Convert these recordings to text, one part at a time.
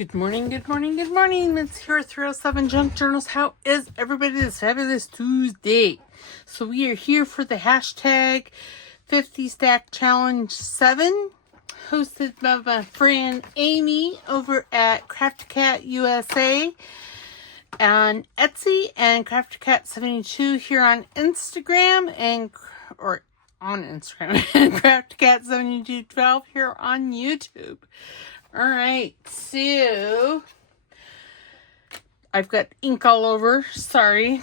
Good morning, good morning, good morning. It's here 307 Junk Journals. How is everybody this fabulous Tuesday? So we are here for the hashtag 50 Stack Challenge 7, hosted by my friend Amy over at Crafty Cat USA on Etsy and Crafty Cat 72 here on Instagram and Crafty Cat 7212 here on YouTube. All right, so I've got ink all over. Sorry.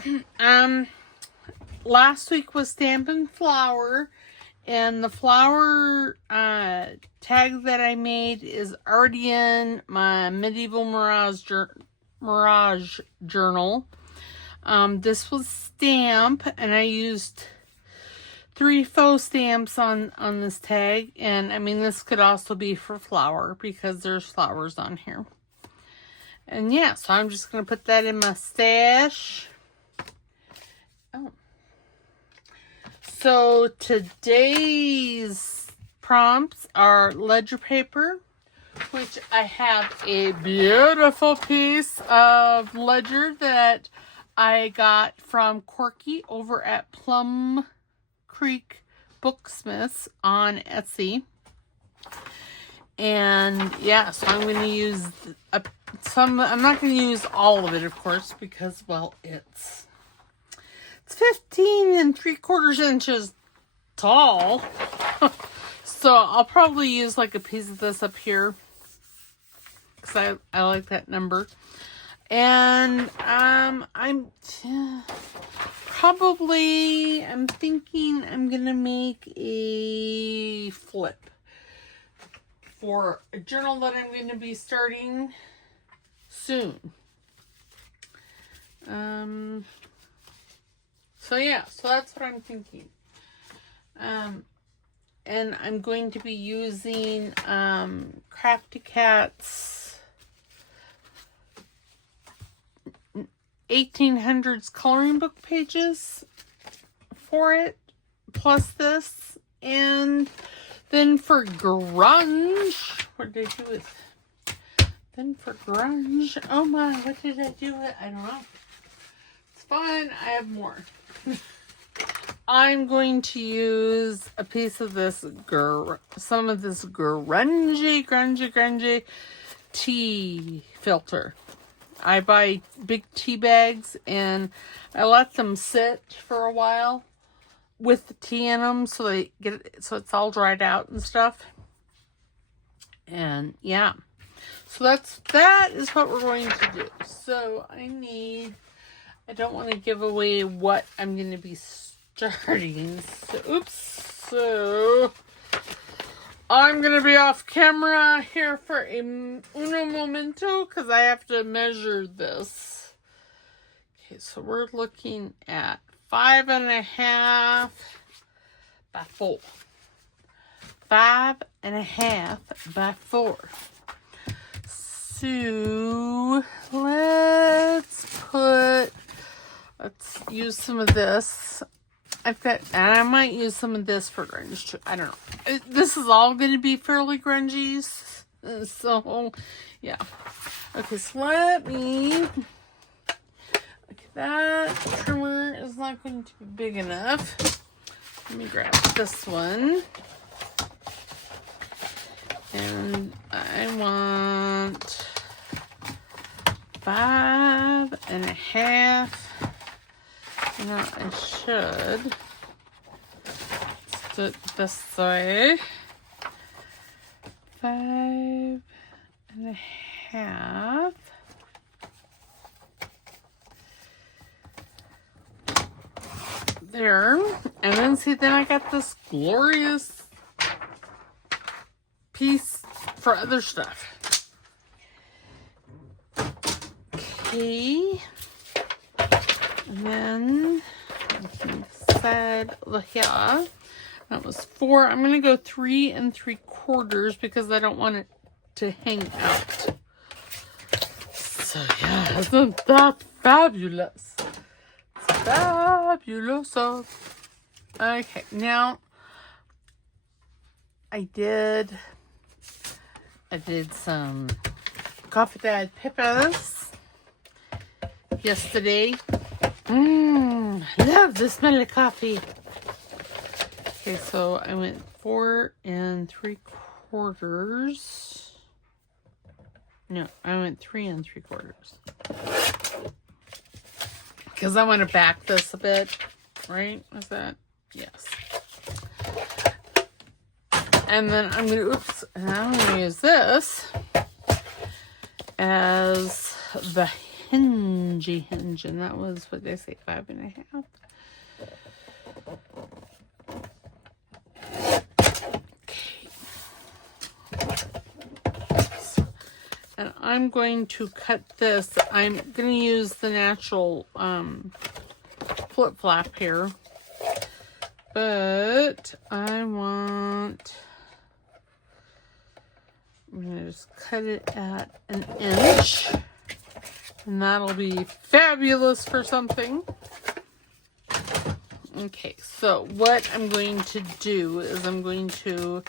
Last week was Stampin' Flower, and the flower tag that I made is already in my Medieval Mirage journal. This was stamp, and I used 3 faux stamps on this tag, and I mean this could also be for flower because there's flowers on here. And yeah, so I'm just gonna put that in my stash. Oh, so today's prompts are ledger paper, which I have a beautiful piece of ledger that I got from Corky over at Plum Creek Booksmiths on Etsy. And yeah, so I'm going to use some. I'm not going to use all of it, of course, because, well, it's 15 3/4 inches tall. So I'll probably use like a piece of this up here because I like that number. And I'm thinking I'm gonna make a flip for a journal that I'm going to be starting soon. So yeah, so that's what I'm thinking. And I'm going to be using Crafty Cats 1800s coloring book pages for it, plus this. And then for grunge, what did I do with? Then for grunge, oh my, what did I do with? I don't know. It's fine, I have more. I'm going to use a piece of this, some of this grungy tea filter. I buy big tea bags and I let them sit for a while with the tea in them so they get it, so it's all dried out and stuff. And yeah, so that is what we're going to do. So I don't want to give away what I'm going to be starting. So I'm going to be off camera here for uno momento because I have to measure this. Okay, so we're looking at 5.5 by 4. 5.5 by 4. So let's use some of this. And I might use some of this for grunge too. I don't know. This is all going to be fairly grungy. So, yeah. Okay, so let me... Okay, that trimmer is not going to be big enough. Let me grab this one. And I want 5.5. You know, I should do it this way. 5.5. There. And then see, then I got this glorious piece for other stuff. Okay. And then side here, that was 4. I'm going to go 3 3/4 because I don't want it to hang out. So yeah, isn't that fabulous? It's fabulous. Okay, now I did some coffee that I had Pippa's yesterday. Love the smell of coffee. Okay, so I went 4 3/4. No, I went 3 3/4. Because I want to back this a bit, right? Is that? Yes. And then I'm going to, and I'm going to use this as the hinge, and that was, what did I say, 5 1/2. And I'm going to cut this. I'm going to use the natural flip flap here. But I'm going to just cut it at 1 inch. And that'll be fabulous for something. Okay, so what I'm going to do is I'm going to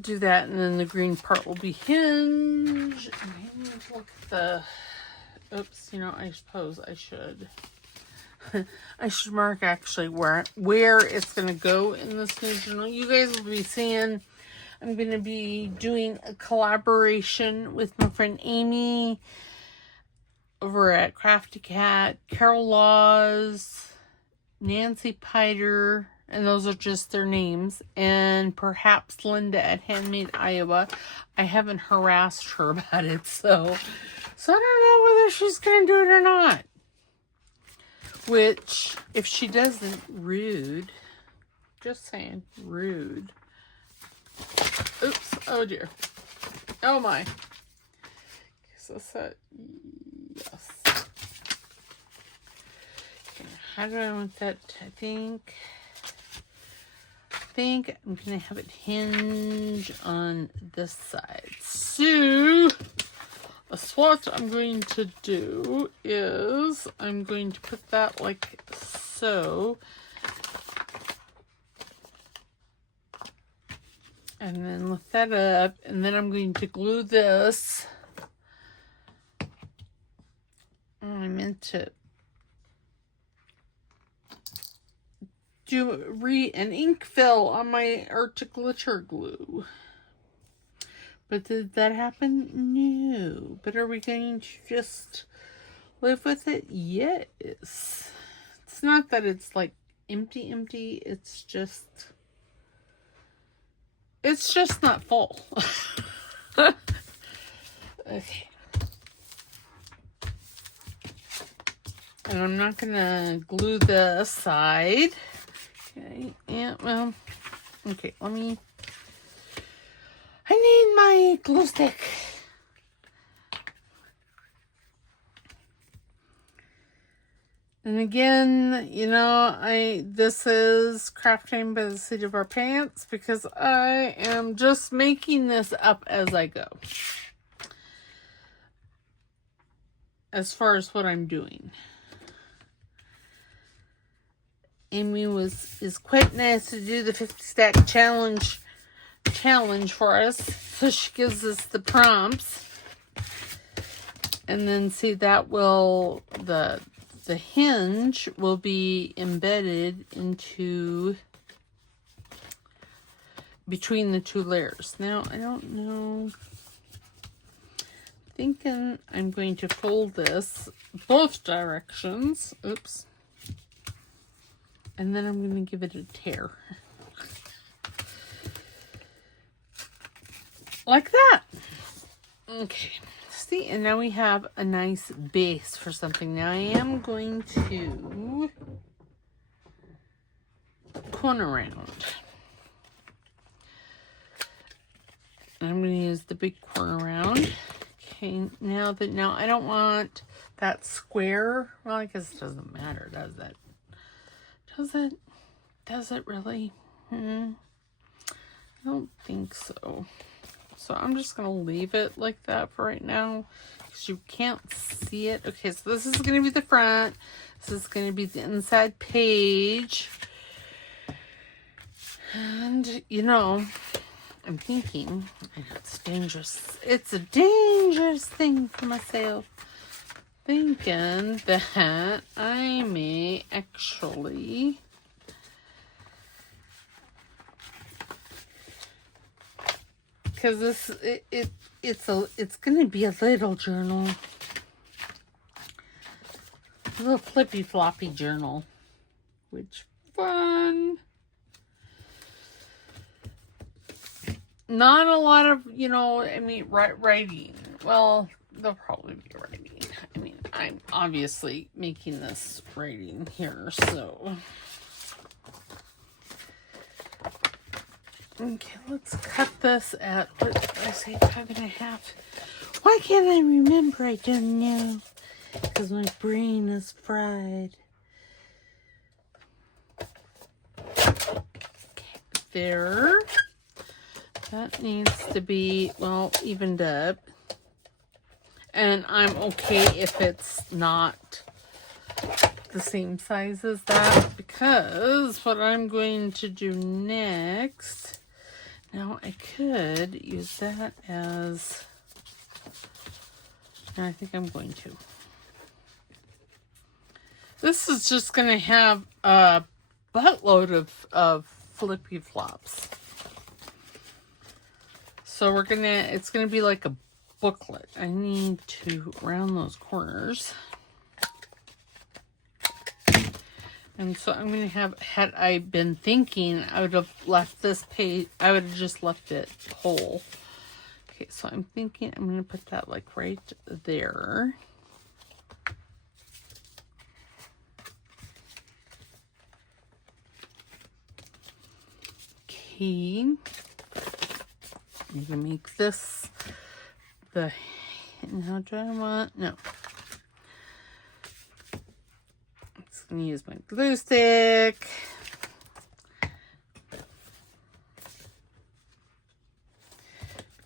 do that, and then the green part will be hinge. And I need to look at the, oops, you know, I suppose I should I should mark actually where it's going to go in this new journal. You guys will be seeing, I'm going to be doing a collaboration with my friend Amy over at Crafty Cat, Carol Laws, Nancy Piter, and those are just their names, and perhaps Linda at Handmade Iowa. I haven't harassed her about it, so I don't know whether she's going to do it or not. Which, if she doesn't, rude. Just saying, rude. Oops, oh dear. Oh my. So set, yes. Okay, how do I want that? I think I'm going to have it hinge on this side. So, what I'm going to do is I'm going to put that like so. And then lift that up. And then I'm going to glue this. I meant to do an ink fill on my Arctic Glitter glue. But did that happen? No. But are we going to just live with it? Yes. It's not that it's like empty. It's just not full. Okay. And I'm not going to glue the side. Okay. Yeah, well, okay, I need my glue stick. And again, you know, this is crafting by the seat of our pants because I am just making this up as I go. As far as what I'm doing. Amy is quite nice to do the 50 stack challenge for us. So she gives us the prompts. And then see, that will, the hinge will be embedded into between the two layers. Now, I don't know. Thinking I'm going to fold this both directions. Oops. And then I'm going to give it a tear. Like that. Okay. See, and now we have a nice base for something. Now I am going to corner round. I'm going to use the big corner round. Okay, now I don't want that square. Well, I guess it doesn't matter, does it? Does it really? I don't think so. So I'm just going to leave it like that for right now because you can't see it. Okay, so this is going to be the front. This is going to be the inside page. And, you know, I'm thinking, I know it's dangerous. It's a dangerous thing for myself. Thinking that I may actually because it's gonna be a little journal, a little flippy floppy journal, which fun. Not a lot of, you know, I mean, writing. Well, there'll probably be writing. I mean, I'm obviously making this writing here, so. Okay, let's cut this at, what did I say, 5.5. Why can't I remember? I don't know. Because my brain is fried. Okay, there. That needs to be, well, evened up. And I'm okay if it's not the same size as that, because what I'm going to do next, now I could use that as, and I think I'm going to. This is just going to have a buttload of flippy flops. So we're gonna, it's gonna be like a booklet. I need to round those corners. And so I'm gonna have, had I been thinking, I would have left this page, I would have just left it whole. Okay, so I'm thinking I'm gonna put that like right there. Okay. I'm gonna make this the, now do I want, no. I'm just gonna use my glue stick.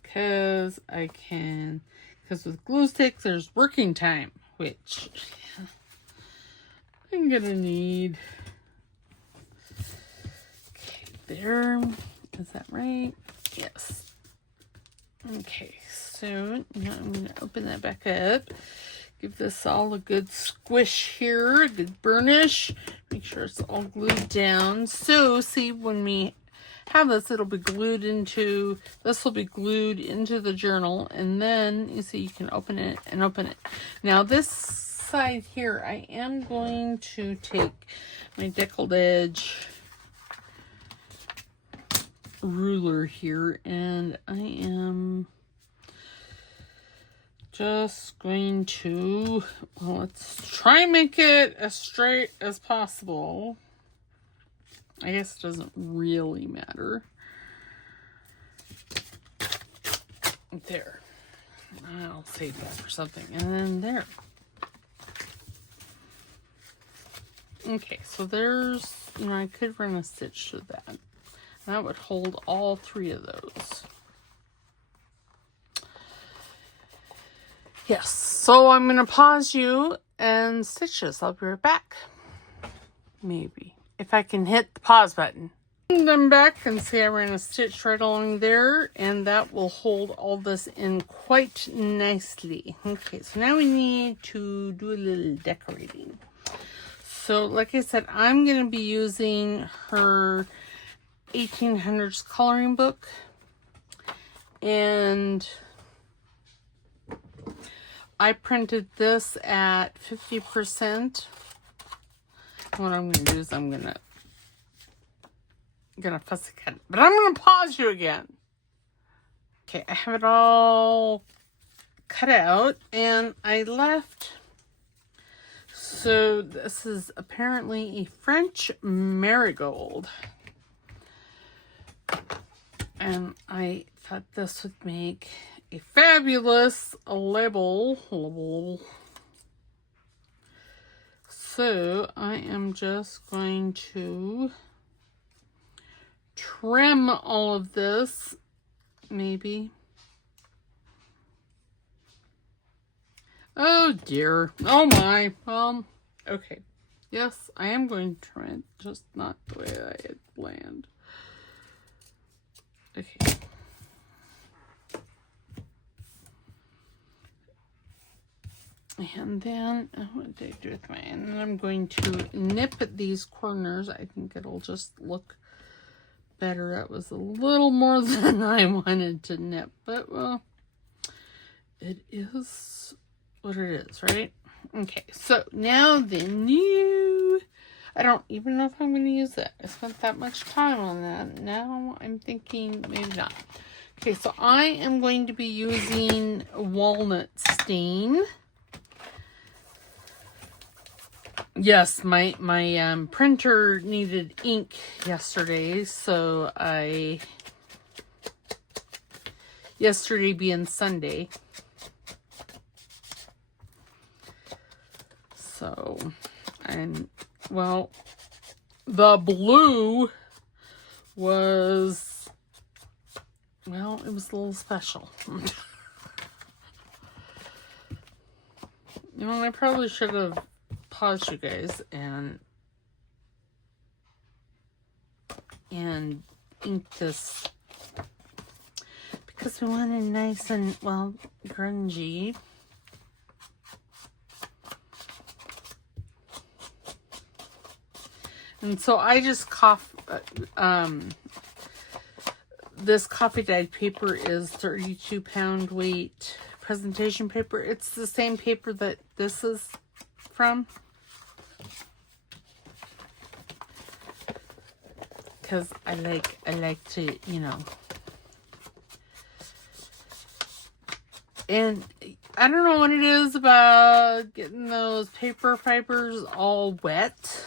Because I can, because with glue sticks there's working time, which I'm gonna need. Okay, there, is that right? Yes. Okay, so now I'm going to open that back up. Give this all a good squish here, a good burnish. Make sure it's all glued down. So, see, when we have this, it'll be glued into, this will be glued into the journal. And then, you see, you can open it and open it. Now, this side here, I am going to take my deckled edge ruler here, and I am just going to, well, let's try and make it as straight as possible. I guess it doesn't really matter. There. I'll save that for something. And then there. Okay, so there's, you know, I could run a stitch to that. That would hold all three of those. Yes, so I'm going to pause you and stitch this. I'll be right back. Maybe. If I can hit the pause button. And I'm back, and see I ran a stitch right along there, and that will hold all this in quite nicely. Okay, so now we need to do a little decorating. So like I said, I'm going to be using her 1800s coloring book, and I printed this at 50%. What I'm going to do is I'm going to fussy cut it, but I'm going to pause you again. Okay, I have it all cut out, and I left. So this is apparently a French marigold. And I thought this would make a fabulous label. So I am just going to trim all of this, maybe. Oh dear. Oh my. Okay. Yes, I am going to trim it, just not the way I had planned. Okay. And then, what did I do with mine? And then I'm going to nip at these corners. I think it'll just look better. That was a little more than I wanted to nip, but well, it is what it is, right? Okay, so now the new, I don't even know if I'm going to use that. I spent that much time on that. Now I'm thinking maybe not. Okay, so I am going to be using walnut stain. Yes, my printer needed ink yesterday, so yesterday being Sunday. So, well, the blue was, well, it was a little special. You know, I probably should have paused you guys and ink this because we want it nice and, well, grungy. And so I just this coffee dyed paper is 32-pound weight presentation paper. It's the same paper that this is from. Because I like to, you know. And I don't know what it is about getting those paper fibers all wet.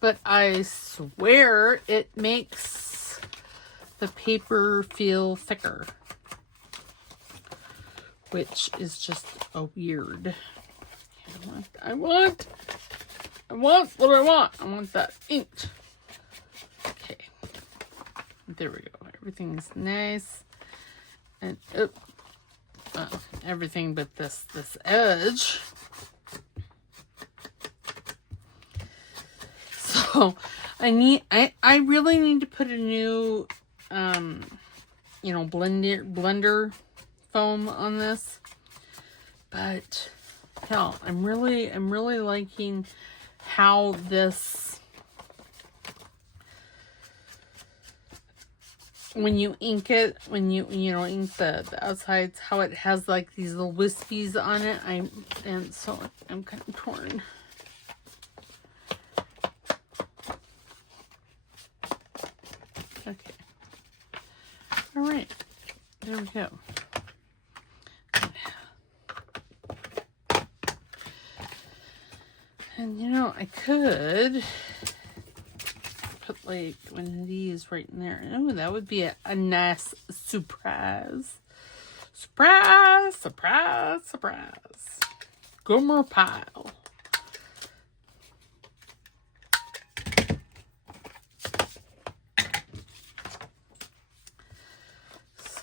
But I swear it makes the paper feel thicker. Which is just a weird. I want what do I want? I want that inked. Okay. There we go. Everything's nice. And everything but this edge. So I really need to put a new you know, blender foam on this. But hell, I'm really liking how this, when you ink it, when you know, ink the outsides, how it has like these little wispies on it. And so I'm kind of torn. Okay. All right. There we go. And you know, I could put like one of these right in there. Oh, that would be a nice surprise. Surprise, surprise, surprise. Gomer pile.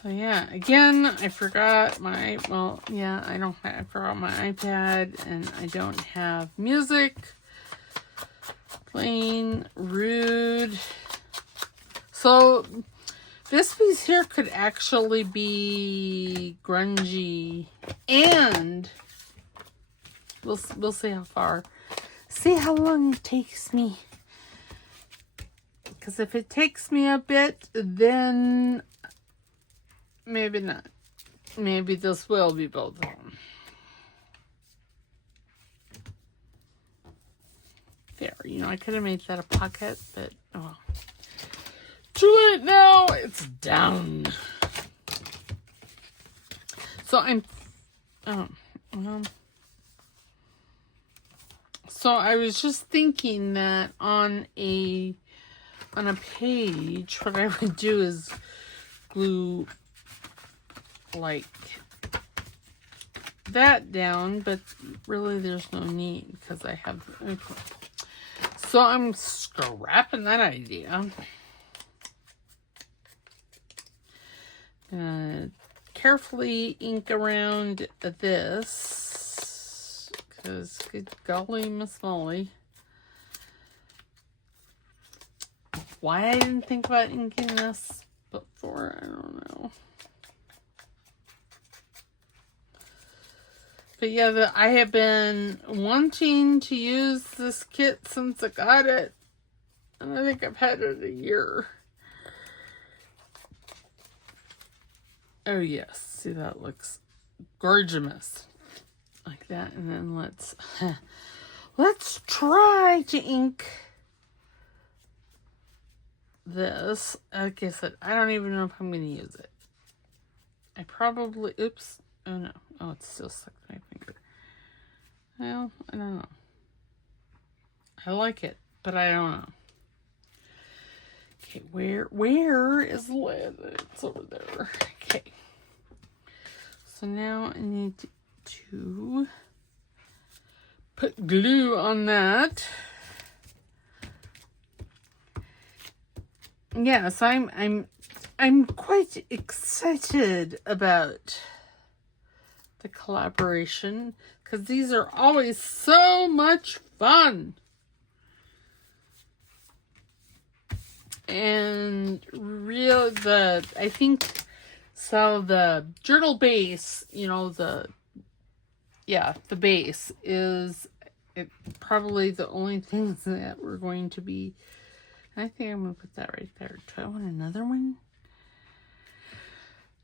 So yeah, again, I forgot my, well, yeah, I forgot my iPad, and I don't have music. Plain, rude. So this piece here could actually be grungy, and we'll see how far, see how long it takes me. Because if it takes me a bit, then maybe not. Maybe this will be both of them. There, you know, I could have made that a pocket, but oh well. Too late now, it's down. So so I was just thinking that on a page, what I would do is glue like that down, but really there's no need because I have, okay. So I'm scrapping that idea. Carefully ink around this because good golly Miss Molly. Why I didn't think about inking this before But yeah, I have been wanting to use this kit since I got it. And I think I've had it a year. Oh yes, see that looks gorgeous. Like that. And then let's try to ink this. Like I said, I don't even know if I'm going to use it. I probably, oops. Oh no. Oh, it's still stuck to my finger. Well, I don't know. I like it, but I don't know. Okay, where is the lid? It's over there. Okay. So now I need to put glue on that. Yes, I'm quite excited about the collaboration because these are always so much fun. And I think so the journal base, the base is probably the only things that we're going to be. I think I'm going to put that right there. Do I want another one?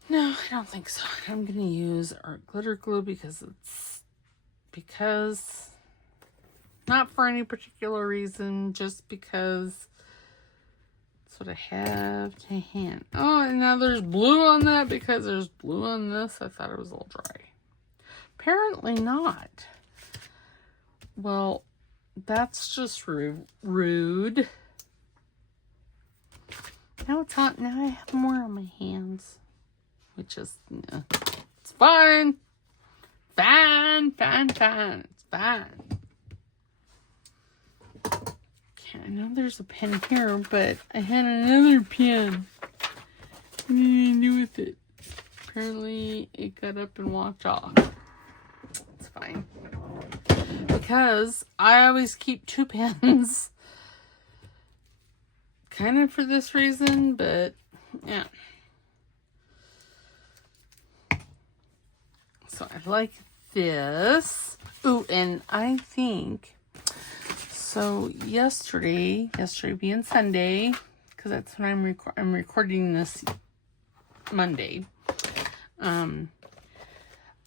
No, I don't think so. I'm going to use art glitter glue because not for any particular reason, just because that's what I have to hand. Oh, and now there's blue on that because there's blue on this. I thought it was a little dry. Apparently not. Well, that's just rude. Now it's hot. Now I have more on my hands. Which is, it's fine. Fine. It's fine. Okay, I know there's a pen here, but I had another pen. What did I do with it? Apparently, it got up and walked off. It's fine. Because I always keep two pens. Kind of for this reason, but yeah. So I like this. Ooh, and I think, so yesterday being Sunday, because that's when I'm recording this Monday,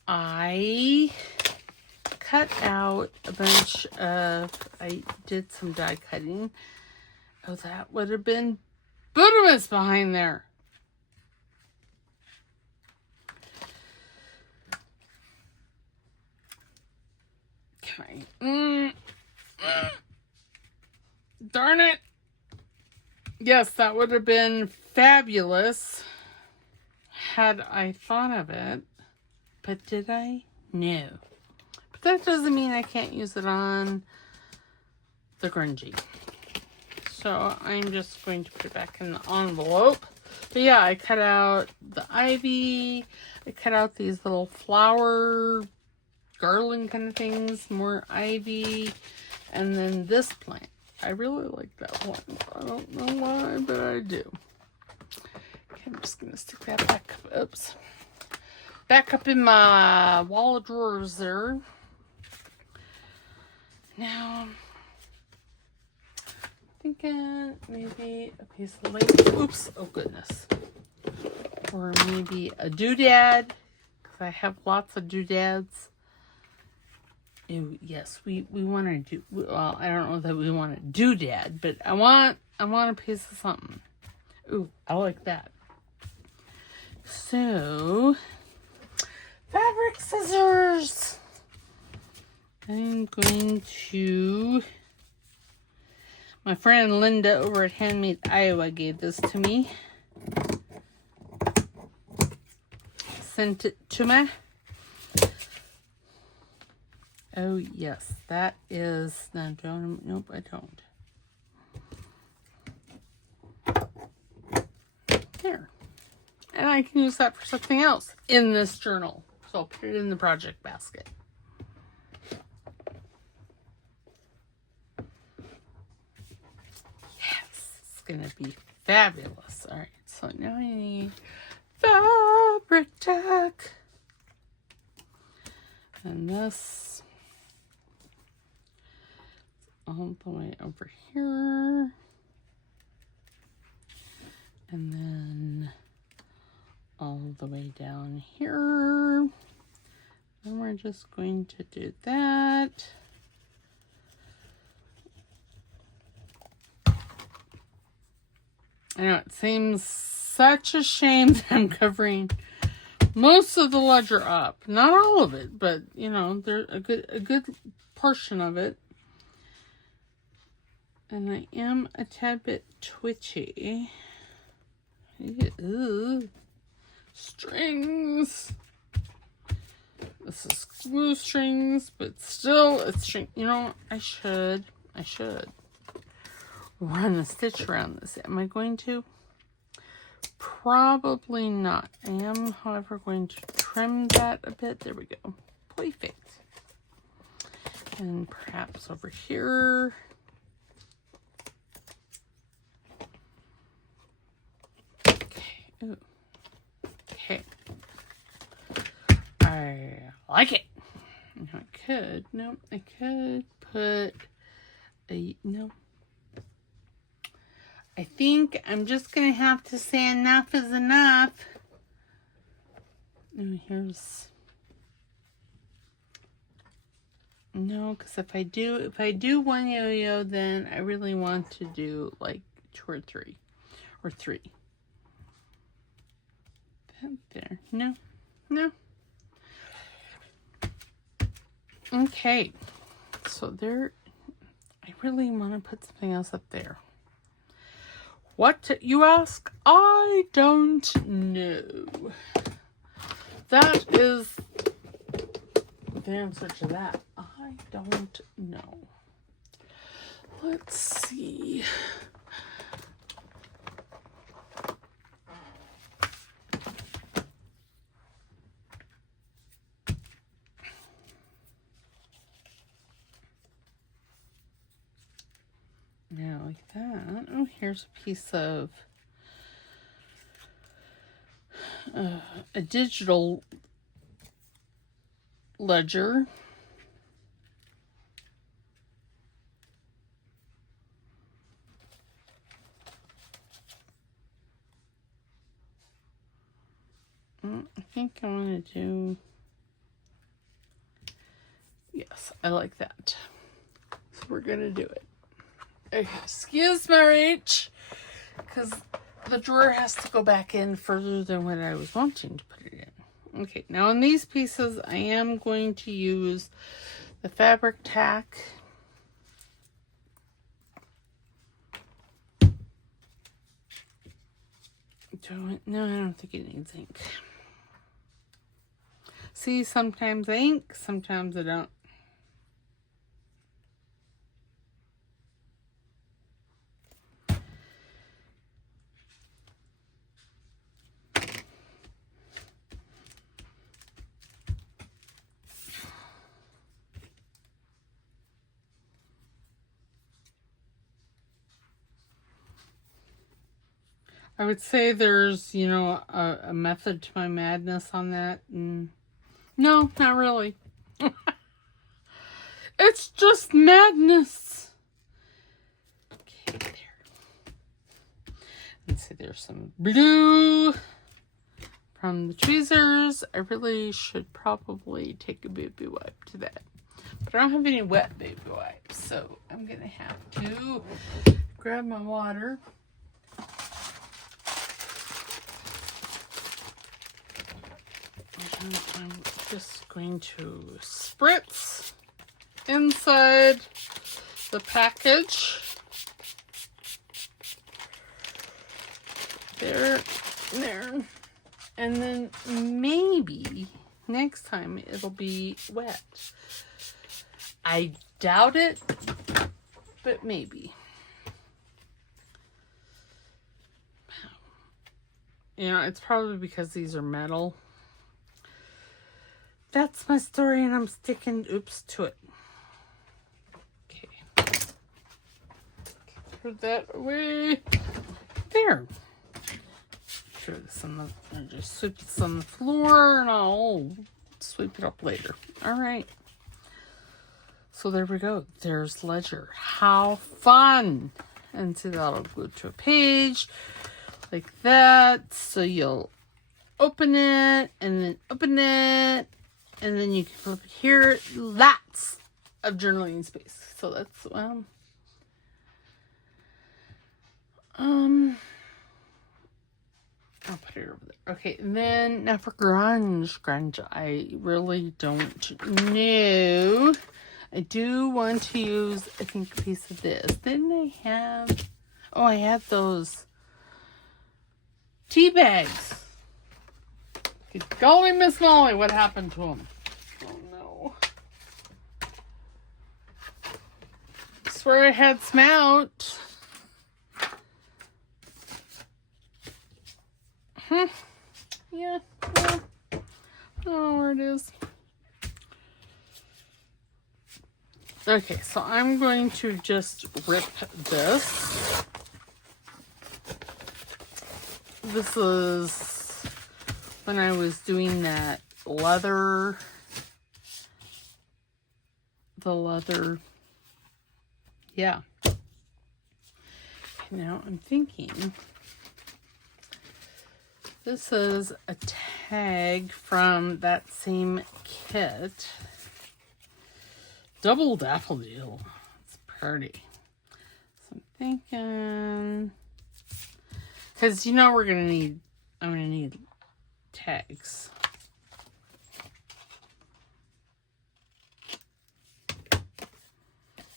I cut out a bunch of, I did some die cutting. Oh, that would have been Buddhamus behind there. Okay. Darn it. Yes, that would have been fabulous had I thought of it. But did I? No. But that doesn't mean I can't use it on the Grungy. So I'm just going to put it back in the envelope. But yeah, I cut out the ivy. I cut out these little flower garland kind of things. More ivy. And then this plant. I really like that one. I don't know why, but I do. Okay, I'm just going to stick that back up. Oops. Back up in my wall of drawers there. Now, thinking maybe a piece of lace. Oops. Oh, goodness. Or maybe a doodad. Because I have lots of doodads. Ooh, yes, we want to do, well, I don't know that we want to doodad, but I want a piece of something. Ooh, I like that. So, fabric scissors. I'm going to, my friend Linda over at Handmade Iowa gave this to me. Sent it to me. Oh, yes, that is, no, nope, I don't. There. And I can use that for something else in this journal. So I'll put it in the project basket. Yes, it's going to be fabulous. All right, so now I need fabric tack. And this all the way over here. And then all the way down here. And we're just going to do that. I know it seems such a shame that I'm covering most of the ledger up. Not all of it, but you know, there's a good portion of it. And I am a tad bit twitchy. Ooh, strings. This is glue strings, but still it's string. You know, I should run a stitch around this. Am I going to? Probably not. I am, however, going to trim that a bit. There we go. Perfect. And perhaps over here. Ooh. Okay. I like it. I could put a, no. I think I'm just going to have to say enough is enough. Oh, here's, no, because if I do one yo-yo, then I really want to do like 2 or 3 or 3. There. No. Okay. So there, I really want to put something else up there. What, you ask? I don't know. That is the answer to that. I don't know. Let's see. Now, like that. Oh, here's a piece of a digital ledger. I think I want to do, yes, I like that. So we're going to do it. Excuse my reach, because the drawer has to go back in further than what I was wanting to put it in. Okay, now in these pieces, I am going to use the fabric tack. No, I don't think it needs ink. See, sometimes I ink, sometimes I don't. I would say there's, you know, a method to my madness on that. And no, not really. It's just madness. Okay, there. Let's see, there's some blue from the tweezers. I really should probably take a baby wipe to that. But I don't have any wet baby wipes, so I'm going to have to grab my water. And I'm just going to spritz inside the package. There. And then maybe next time it'll be wet. I doubt it, but maybe. You know, it's probably because these are metal. That's my story, and I'm sticking oops to it. Okay. Throw that away. There. Throw this on the, just sweep this on the floor, and I'll sweep it up later. All right. So there we go. There's ledger. How fun. And so that'll go to a page like that. So you'll open it and then open it. And then you can flip it here. Lots of journaling space. So that's, I'll put it over there. Okay, and then now for grunge. I really don't know. I do want to use, I think, a piece of this. Didn't I have? Oh, I had those tea bags. Good golly, Miss Molly, what happened to them? Oh no! I swear I had some out. Yeah, well, I don't know where it is. Okay, so I'm going to just rip this. This is when I was doing that leather, yeah. Now I'm thinking, this is a tag from that same kit. Double daffodil. It's pretty. So I'm thinking, because you know I'm gonna need tags.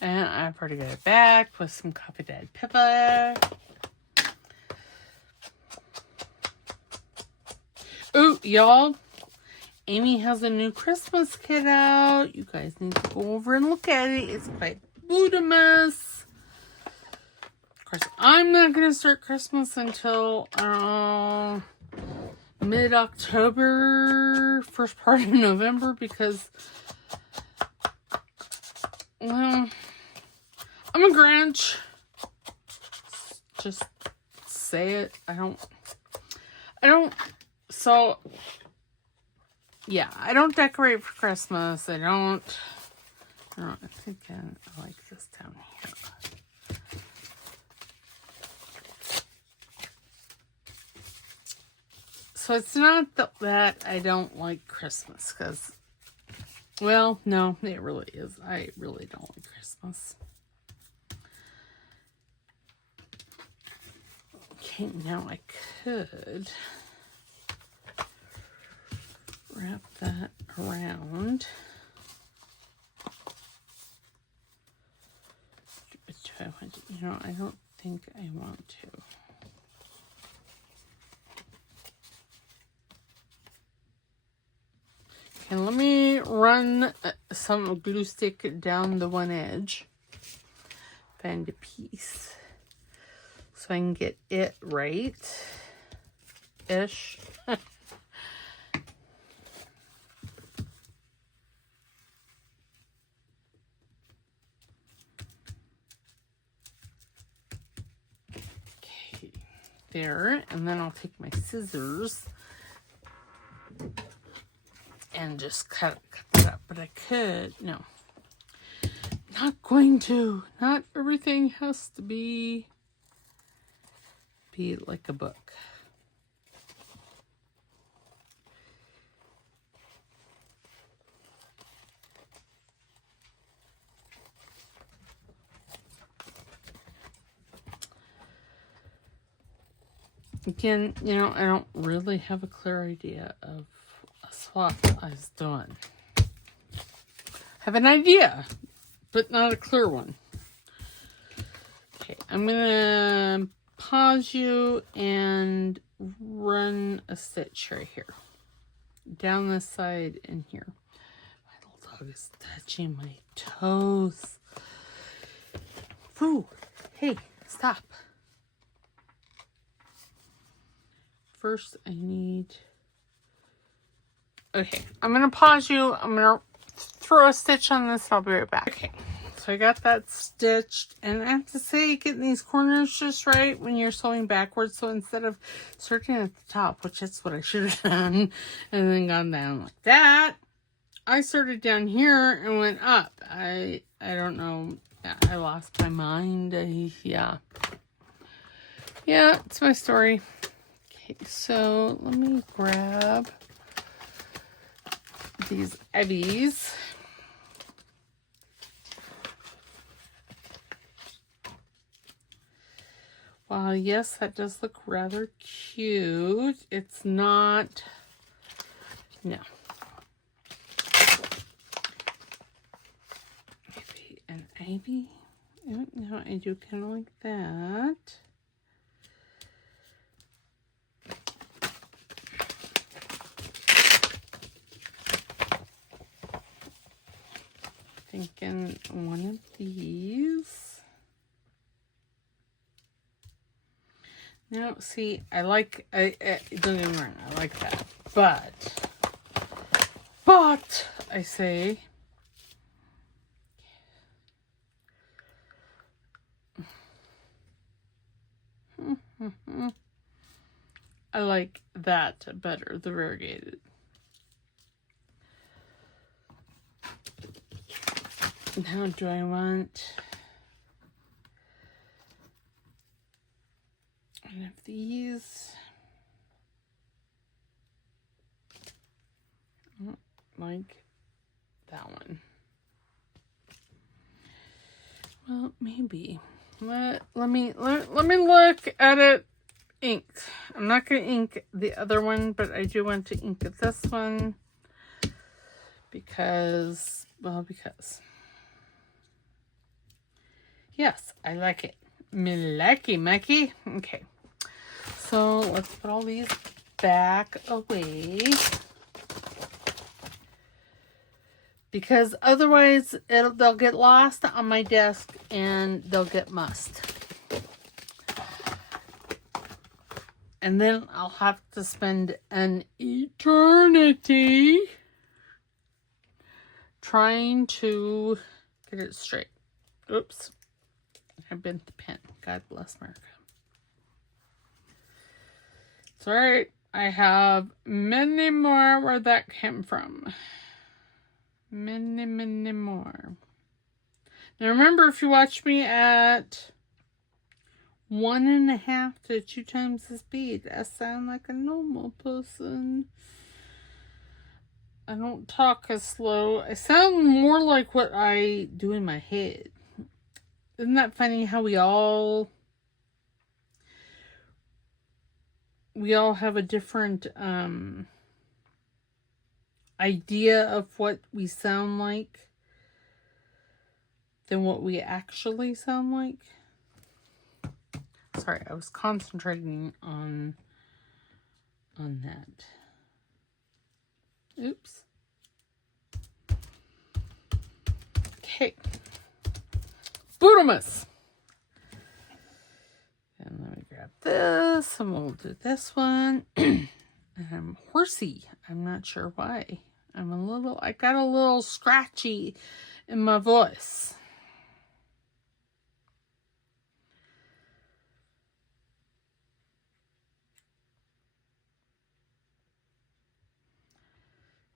And I've already got it back with some coffee dyed paper. Ooh, y'all. Amy has a new Christmas kit out. You guys need to go over and look at it. It's quite beautiful. Of course, I'm not going to start Christmas until mid-October, first part of November, because, well, I'm a Grinch. Just say it. I don't, so, yeah, I don't decorate for Christmas. I think I like this down here. So it's not that I don't like Christmas, because, well, no, it really is. I really don't like Christmas. Okay, now I could wrap that around. Do I want to, you know, I don't think I want to. Okay, let me run some glue stick down the one edge. Find a piece so I can get it right-ish. There, and then I'll take my scissors and just cut it up. But I could, no, not going to. Not everything has to be like a book. Again, you know, I don't really have a clear idea of a swap I was doing. Have an idea, but not a clear one. Okay, I'm gonna pause you and run a stitch right here. Down this side in here. My little dog is touching my toes. Foo! Hey, stop. First, I need... Okay, I'm going to pause you. I'm going to throw a stitch on this. I'll be right back. Okay, so I got that stitched. And I have to say, getting these corners just right when you're sewing backwards. So instead of starting at the top, which is what I should have done, and then gone down like that, I started down here and went up. I don't know. I lost my mind. Yeah. Yeah, it's my story. Okay, so let me grab these Ebbies. Wow, yes, that does look rather cute. It's not... No. Maybe an Ivy. No, I do kind of like that. Thinking one of these. No, see, I like, don't get me wrong, I like that. But, I say, I like that better, the variegated. Now, do I want one of these? Like that one. Well, maybe. Let me look at it inked. I'm not going to ink the other one, but I do want to ink this one because, well, because. Yes, I like it. Me likey, Mikey. Okay. So let's put all these back away. Because otherwise they'll get lost on my desk and they'll get mussed. And then I'll have to spend an eternity trying to get it straight. Oops. I bent the pen. God bless America. It's alright. I have many more where that came from. Many more. Now remember, if you watch me at 1.5 to 2 times the speed, I sound like a normal person. I don't talk as slow. I sound more like what I do in my head. Isn't that funny how we all have a different idea of what we sound like than what we actually sound like? Sorry, I was concentrating on that. Oops. Okay. Bootamus. And let me grab this, and we'll do this one. And I'm horsey. I'm not sure why. I got a little scratchy in my voice.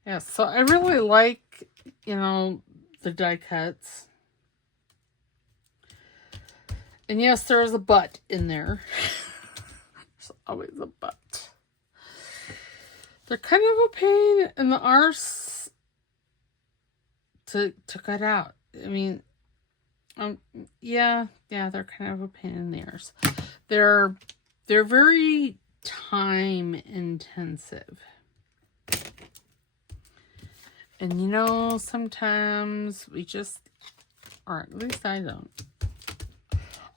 Yeah, so I really like, the die cuts. And yes, there is a but in there. There's always a but. They're kind of a pain in the arse to cut out. I mean, yeah, they're kind of a pain in the arse. They're very time intensive. And sometimes we just, or at least I don't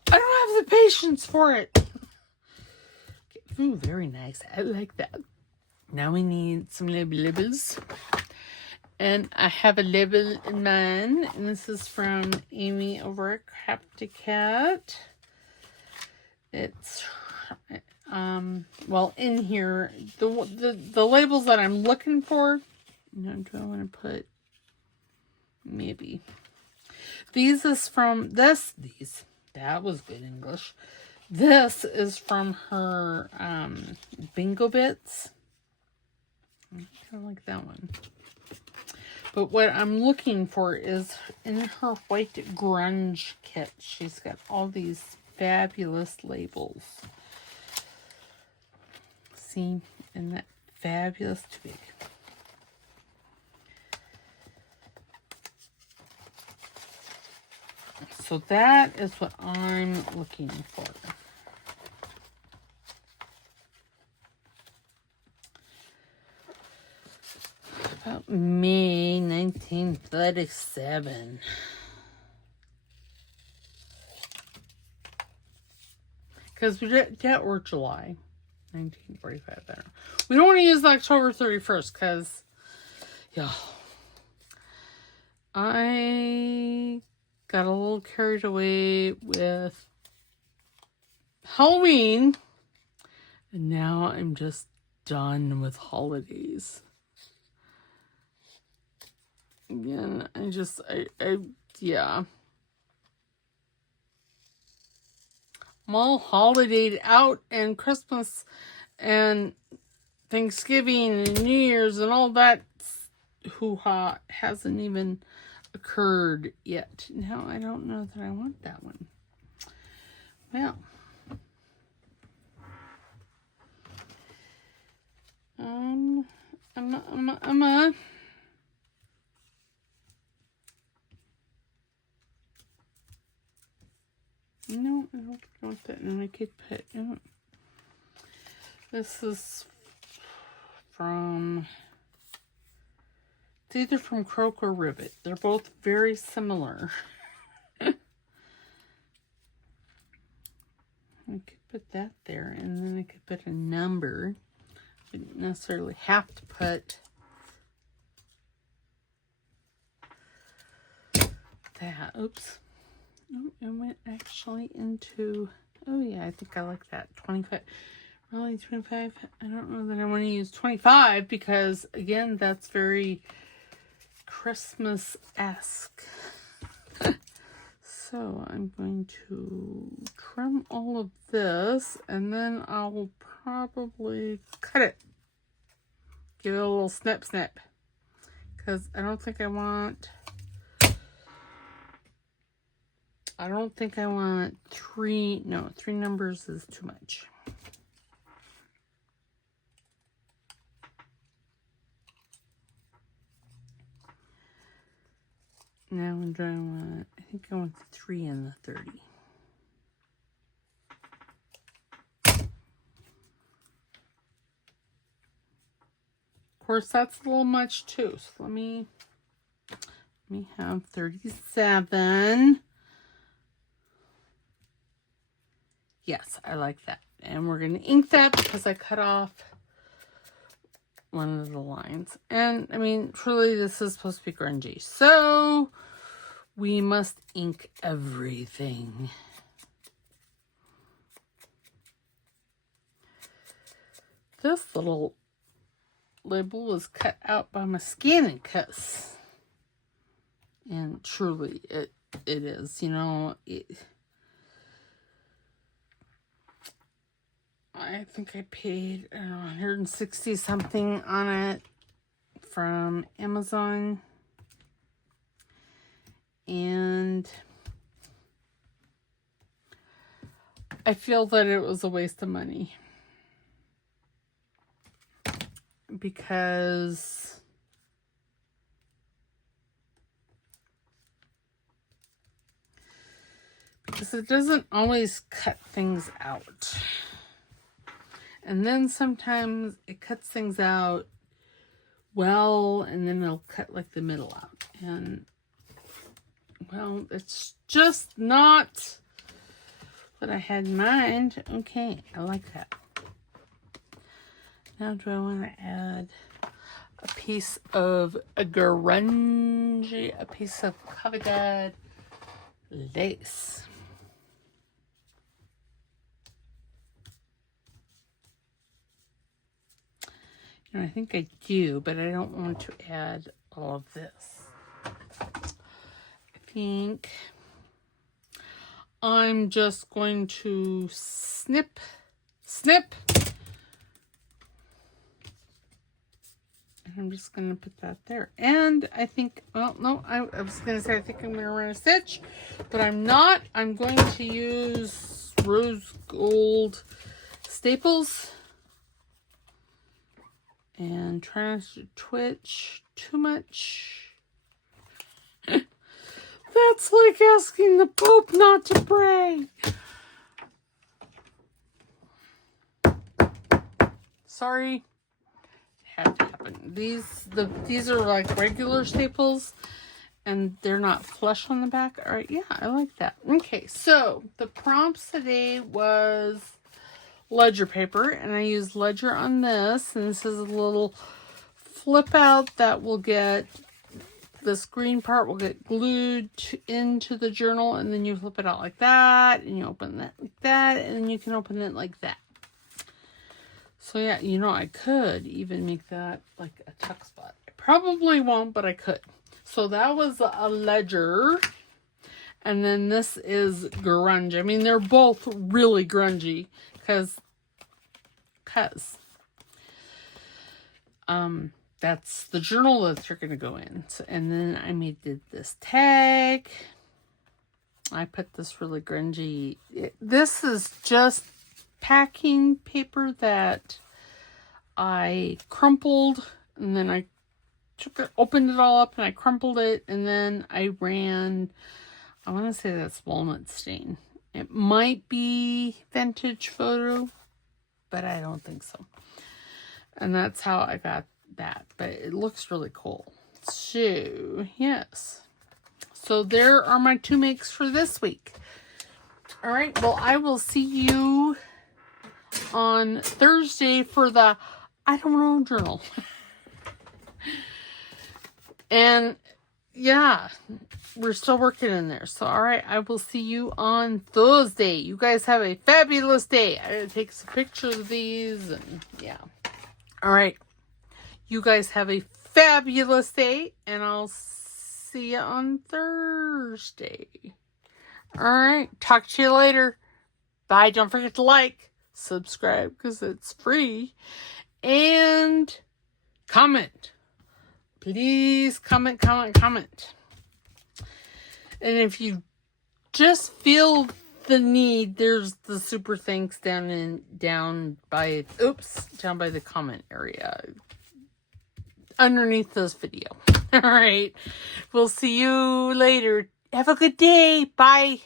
have the patience for it. Okay. Ooh, very nice. I like that. Now we need some labels. And I have a label in mind. And this is from Amy over at Crafty Cat. It's, well, in here, the labels that I'm looking for. Do I want to put, maybe. These is from, that was good English. This is from her Bingo Bits. I kind of like that one. But what I'm looking for is in her white grunge kit. She's got all these fabulous labels. See, isn't that fabulous? Too big. So that is what I'm looking for. About May 1937. Because we did that, or July 1945. I don't know. We don't want to use October 31st because, yeah, I got a little carried away with Halloween, and now I'm just done with holidays. Again, yeah. I'm all holidayed out, and Christmas and Thanksgiving and New Year's and all that hoo-ha hasn't even occurred yet. Now, I don't know that I want that one. Well. No, I don't want that in my kit pet. No. This is from, it's either from Croak or Ribbit. They're both very similar. I could put that there, and then I could put a number. I didn't necessarily have to put that. Oops. Oh, it went actually into, oh yeah, I think I like that. 25. Really, 25? I don't know that I want to use 25 because, again, that's very Christmas-esque. So I'm going to trim all of this, and then I'll probably cut it. Give it a little snip, snip. Because I don't think I want three numbers is too much. Now I think I want the 3 and the 30. Of course, that's a little much too. So let me have 37. Yes, I like that. And we're going to ink that because I cut off one of the lines. And, I mean, truly, this is supposed to be grungy. So, we must ink everything. This little label was cut out by my scanning cuss. And truly, it is, you know, I think I paid 160 something on it from Amazon. And I feel that it was a waste of money. Because it doesn't always cut things out. And then sometimes it cuts things out well, and then it'll cut like the middle out. And, well, it's just not what I had in mind. Okay, I like that. Now do I want to add a piece of grungy, a piece of Cavedad lace? And I think I do, but I don't want to add all of this. I think I'm just going to snip, snip. I'm just going to put that there. And I think, well, no, I was going to say I think I'm going to run a stitch, but I'm not. I'm going to use rose gold staples. And try not to twitch too much. That's like asking the Pope not to pray. Sorry. Had to happen. These are like regular staples and they're not flush on the back. All right, yeah, I like that. Okay, so the prompts today was ledger paper, and I used ledger on this, and this is a little flip out that will get, this green part will get glued into the journal, and then you flip it out like that, and you open that like that, and then you can open it like that. So yeah, you know, I could even make that like a tuck spot. I probably won't, but I could. So that was a ledger. And then this is grunge. I mean, they're both really grungy because that's the journal that they're going to go in. So, and then I did this tag. I put this really grungy. This is just packing paper that I crumpled, and then I opened it all up and I crumpled it, and then I ran, I want to say that's walnut stain. It might be vintage photo, but I don't think so. And that's how I got that, but it looks really cool. So yes, so there are my 2 makes for this week. All right, well, I will see you on Thursday for the I don't know journal. And yeah, we're still working in there. So all right, I will see you on Thursday. You guys have a fabulous day. I gotta take some pictures of these, and yeah. All right, you guys have a fabulous day, and I'll see you on Thursday. All right, talk to you later. Bye. Don't forget to like, subscribe, because it's free, and comment. Please comment. And if you just feel the need, there's the super thanks down by the comment area underneath this video. All right, we'll see you later. Have a good day. Bye.